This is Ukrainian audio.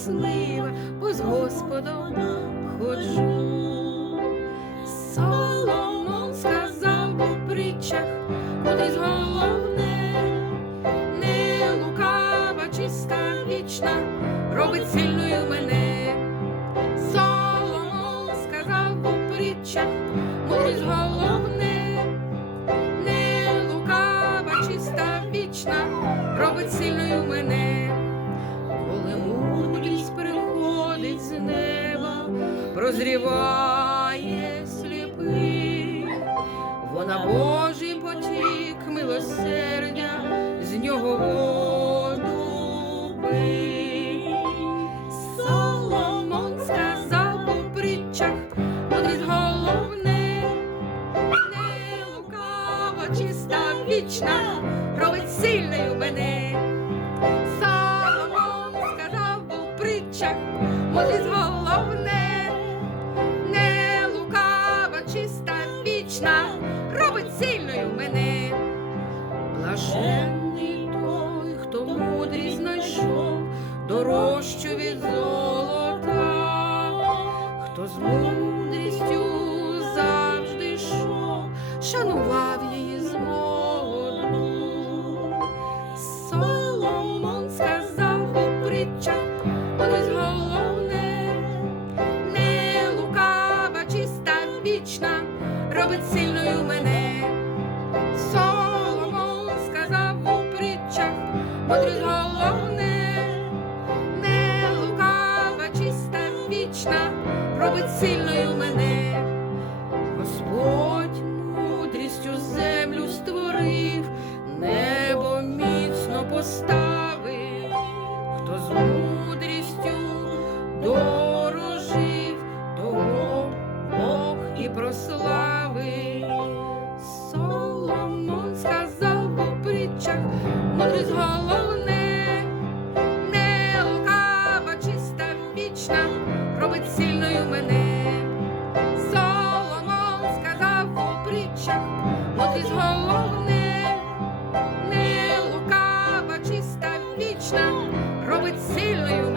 щаслива, бо з Господом ходжу. Соломон сказав у притчах, кудись головне, не лукава, чиста, вічна, робить сильною мене. Прозріває сліпий, вона Божий потік милосердя, з нього воду пий. Соломон сказав у притчах, мудрість головне, не лукава, чиста, вічна, робить сильною мене. Соломон сказав у притчах, мудрість головне, вічна, робить сильною мене. Блаженний той, хто мудрість знайшов, дорожчу від золота, хто з мудрістю завжди йшов, шанував робить сильною мене. Соломон сказав у притчах, мудрість головне, не лукава, чиста вічна, робить сильною мене. Господь мудрістю землю створив, небо міцно поставив, хто з мудрістю дорожив, того Бог і прослав. вічна робить сильною.